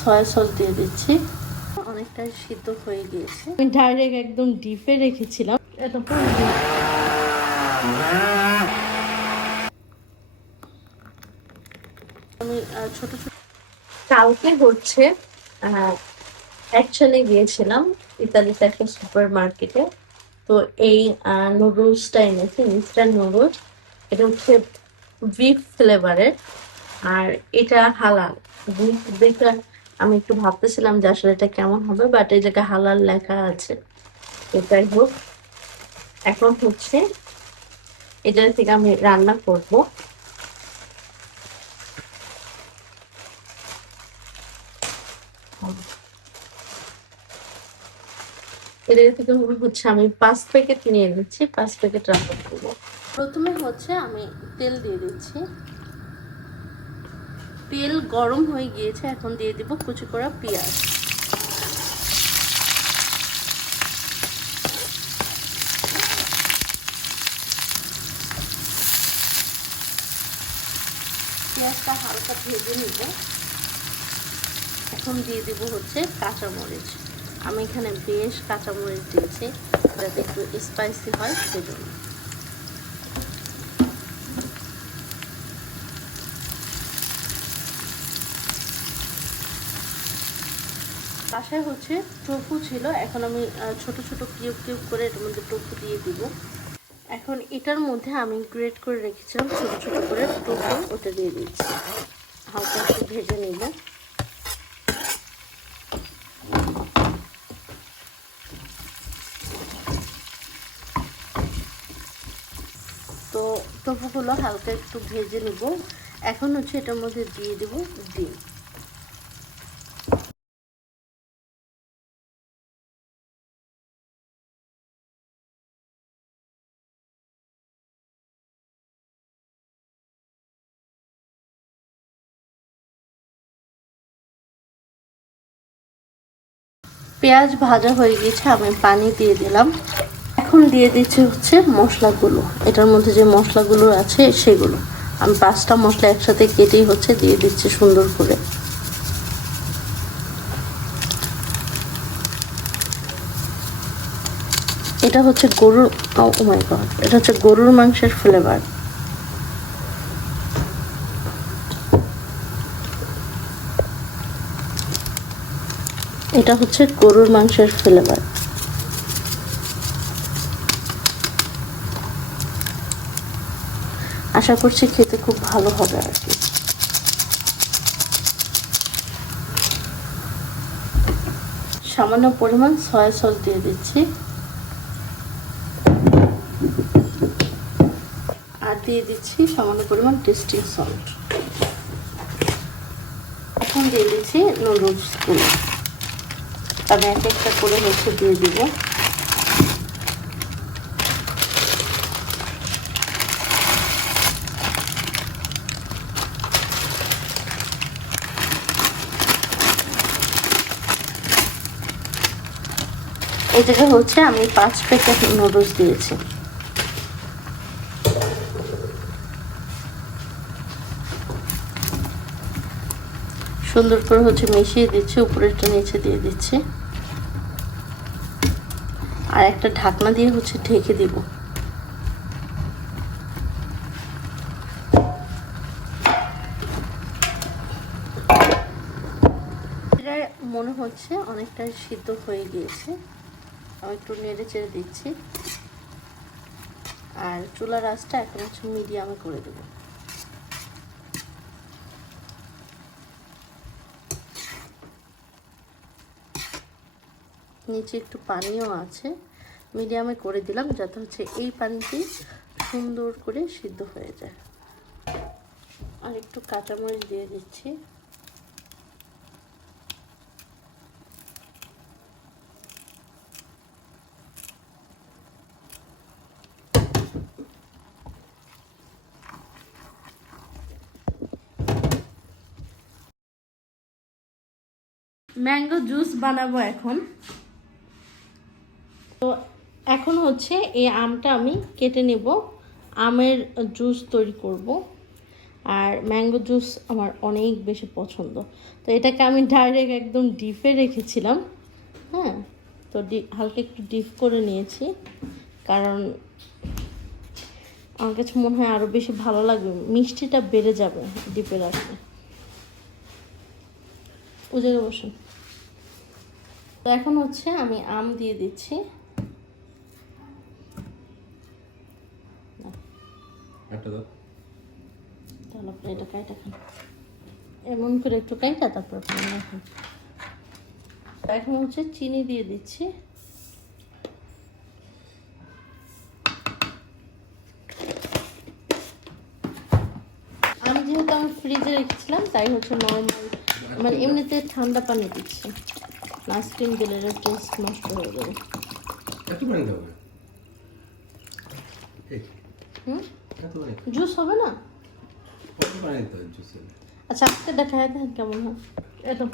Soya sauce দিয়ে দিচ্ছি। অনেকটাই সিদ্ধ হয়ে গিয়েছে, আমি ডাইরেক্ট একদম ডিপে রেখেছিলাম। এটা আমি ছোট ছোট কালকে হচ্ছে অ্যাকচুয়ালি গিয়েছিলাম ইতালিতে একটা সুপার মার্কেটে। তো এই নুডলসটা এনেছে, ইনস্ট্যান্ট নুডলস। এটা হচ্ছে বিফ ফ্লেভারের, আর এটা হালাল। বিফ দেখে আমি একটু ভাবতেছিলাম যে আসলে এটা কেমন হবে, বাট এই জায়গায় হালাল লেখা আছে। তো যাই হোক, এখন হচ্ছে এটা থেকে আমি রান্না করব। এটা থেকে হচ্ছে আমি 5 প্যাকেট নিয়ে নিচ্ছি, 5 প্যাকেট রান্না করবো। প্রথমে হচ্ছে আমি তেল দিয়ে দিচ্ছি। তেল গরম হয়ে গিয়েছে, এখন দিয়ে দিব কুচি করা পেঁয়াজ। পেঁয়াজটা হালকা ভেজে নিব। এখন দিয়ে দিব হচ্ছে কাঁচামরিচ। আমি এখানে বেশ কাঁচামরিচ দিয়েছি যাতে একটু স্পাইসি হয় সেজন্য। বাসায় হচ্ছে টোফু ছিল, এখন আমি ছোট ছোট কিউব কিউব করে এটার মধ্যে টোফু দিয়ে দিব। এখন এটার মধ্যে আমি গ্রেট করে রেখেছিলাম ছোট ছোট করে টোফু, ওটা দিয়ে দিচ্ছি। হালকা একটু ভেজে নিব। তো টোফুগুলো হালকা একটু ভেজে নিব। এখন হচ্ছে এটার মধ্যে দিয়ে দেব ডিম। পেঁয়াজ ভাজা হয়ে গেছে, আমি পানি দিয়ে দিলাম। এখন দিয়ে দিচ্ছি হচ্ছে মশলাগুলো। এটার মধ্যে যে মশলাগুলো আছে সেগুলো আমি 5টা মশলা একসাথে কেটেই হচ্ছে দিয়ে দিচ্ছি সুন্দর করে। এটা হচ্ছে গরুর, ও মাই গড, এটা হচ্ছে গরুর মাংসের ফ্লেভার। এটা হচ্ছে গরুর মাংসের ফ্লেভার। আশা করছি খেতে খুব ভালো হবে আর কি। সামান্য পরিমাণ সয়া সস দিয়ে দিচ্ছি, আর দিয়ে দিচ্ছি সামান্য পরিমাণ টেস্টিং সল্ট। এখন দিয়ে দিচ্ছি নুডলসগুলো, আমি এক একটা করে হচ্ছে দিয়ে দিব। এই জায়গায় হচ্ছে আমি 5 প্যাকেট নুডলস দিয়েছি। সুন্দর করে হচ্ছে মিশিয়ে দিচ্ছি, উপরেরটা নিচে দিয়ে দিচ্ছি, আর একটা ঢাকনা দিয়ে হচ্ছে ঢেকে দিব। এটা মনে হচ্ছে অনেকটাই সিদ্ধ হয়ে গিয়েছে, আমি একটু নেড়ে চেড়ে দিচ্ছি। আর চুলার আঁচটা এখন হচ্ছে মিডিয়ামে করে দেব। নিচে একটু পানিও আছে, মিডিয়ামে করে দিলাম যাতে হচ্ছে এই পানিটি সুন্দর করে সিদ্ধ হয়ে যায়। আর একটু কাঁচামরিচ দিয়ে দিচ্ছি। ম্যাঙ্গো জুস বানাবো এখন। তো এখন হচ্ছে এই আমটা আমি কেটে নেব, আমের জুস তৈরি করব। আর ম্যাঙ্গো জুস আমার অনেক বেশি পছন্দ। তো এটাকে আমি ডাইরেক্ট একদম ডিপে রেখেছিলাম। হ্যাঁ, তো হালকা একটু ডিপ করে নিয়েছি, কারণ আমার কাছে মনে হয় আরও বেশি ভালো লাগবে, মিষ্টিটা বেড়ে যাবে ডিপে রাখলে। ও জায়গায় বসুন। তো এখন হচ্ছে আমি আম দিয়ে দিচ্ছি। তাহলে আপনি এটা কাইটা খান, এমন করে একটু কাইটা তারপর আপনি খান। এখন হচ্ছে চিনি দিয়ে দিচ্ছি। আম যেহেতু আমি ফ্রিজে রেখেছিলাম তাই হচ্ছে নর্মাল, মানে এমনিতে ঠান্ডা পানি দিচ্ছি, আইসক্রিম দিলে টেস্ট নষ্ট হয়ে যাবে। জুস হবে না? আচ্ছা, আজকে দেখা হয় কেমন হয় এটা।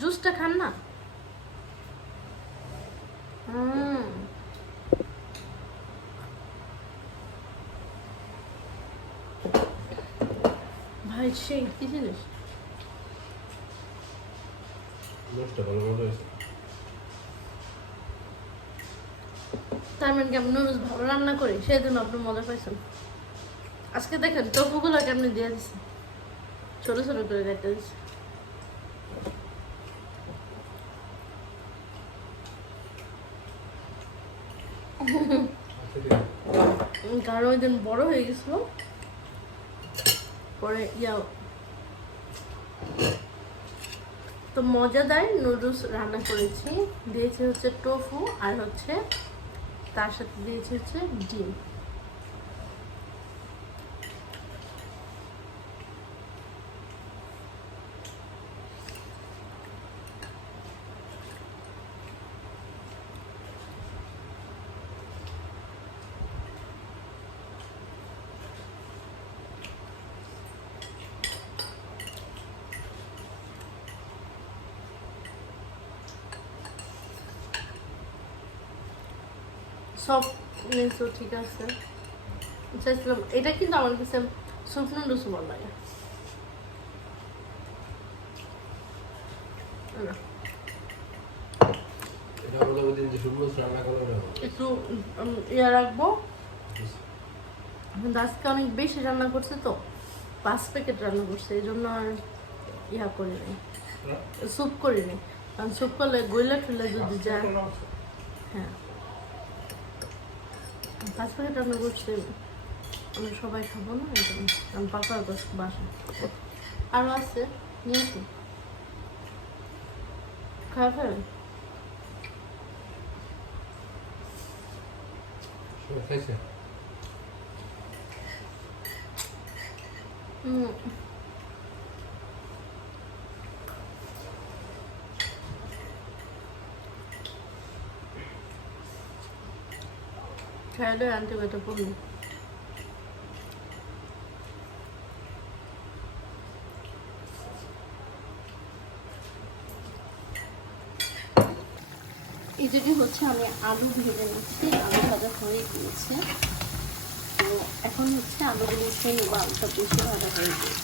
জুসটা খান না। ভাই সেই কি জিনিস, তার মানে কেমন নুডলস ভালো রান্না করি সেই জন্য আপনি মজা পাইছেন। আজকে দেখেন টফুগুলো কেমনি দিয়ে দিচ্ছে, ছোট ছোট করে কেটে দিচ্ছে। কারণ ওই দিন বড় হয়ে গেছিল, পরে তো মজাদার নুডলস রান্না করেছি। দিয়েছি হচ্ছে টোফু, আর হচ্ছে তার সাথে দিয়েছি হচ্ছে ডিম। সফটনেসও ঠিক আছে। চাইছিলাম এটা, কিন্তু আমার কাছে স্যুপ নুডলস ভালো লাগে। একটু ইয়া রাখবো, আজকে অনেক বেশি রান্না করছে তো, 5 প্যাকেট রান্না করছে, এই জন্য আর ইয়া করিনি, স্যুপ করিনি। কারণ স্যুপ করলে গইলা ঠুলে যদি যায়। হ্যাঁ, 5 প্যাকেট রান্না করছে, আমরা সবাই খাবো না, এই জন্য। কারণ পাপার বাসা আরও আছে, নিয়ে আসি, খাওয়া ফেলেন। খাইলে অ্যান্টিবায়োটিক পড়লো। এই যদি হচ্ছে আমি আলু ভেজে নিচ্ছি, আলু ভাজা হয়ে গিয়েছে। তো এখন হচ্ছে আলুগুলো উঠিয়ে নেবো, আলুটা বেশি ভাজা হয়ে গিয়েছে।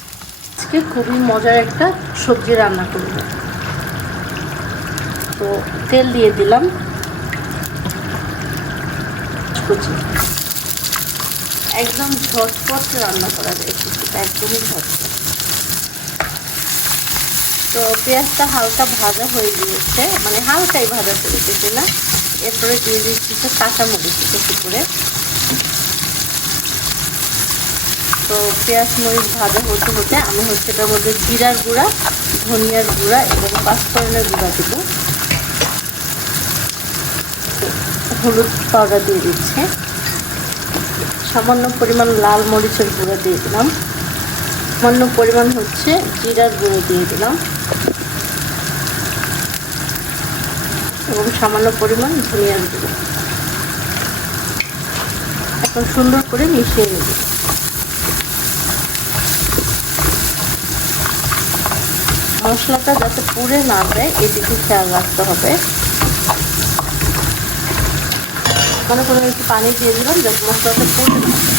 আজকে খুবই মজার একটা সবজি রান্না করব। তো তেল দিয়ে দিলাম, একদম ঝটপট রান্না করা যায়, খিচুড়িটা একদমই ঝটপট। তো পেঁয়াজটা হালকা ভাজা হয়ে গিয়েছে, মানে হালকাই ভাজা করে দিতে না। এরপরে দিয়ে দিচ্ছি কাঁচামরিচ একটু করে। তো পেঁয়াজ মরিচ ভাজা হতে হতে আমি এটার মধ্যে জিরার গুঁড়া, ধনিয়ার গুঁড়া এবং পাঁচফোড়নের গুঁড়া দিব। হলুদ পাউডার দিয়ে দিচ্ছে, সামান্য পরিমাণ লাল মরিচের গুঁড়া দিয়ে দিলাম, সামান্য পরিমাণ জিরার গুঁড়ো দিয়ে দিলাম এবং সামান্য পরিমাণ ধনিয়ার গুঁড়ো। এখন সুন্দর করে মিশিয়ে নেব। মশলাটা যাতে পুড়ে না যায় এদিকে খেয়াল রাখতে হবে। মনে করে একটু পানি দিয়ে দিলাম যাতে মশলাটা পুড়ে না যায়।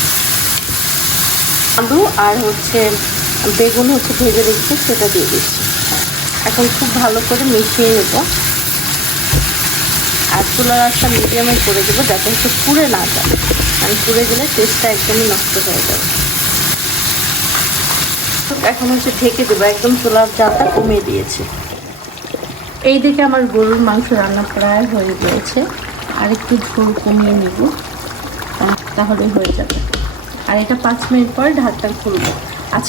আলু আর বেগুন ভেজে রেখেছি, সেটা দিয়ে দিচ্ছি। এখন খুব ভালো করে মিশিয়ে নেব আর চুলার আঁচটা মিডিয়ামে করে দেবো যাতে পুড়ে না যায়, কারণ পুড়ে গেলে টেস্টটা একদমই নষ্ট হয়ে যাবে। এখন ঢেকে দেবো, একদম চুলার জালটা কমিয়ে দিয়েছি। এই দিকে আমার গরুর মাংস রান্না প্রায় হয়ে গিয়েছে, আর একটু ঝোল কমিয়ে নেব, তাহলে হয়ে যাবে। আর এটা 5 মিনিট পর ঢাকটা খুলবো।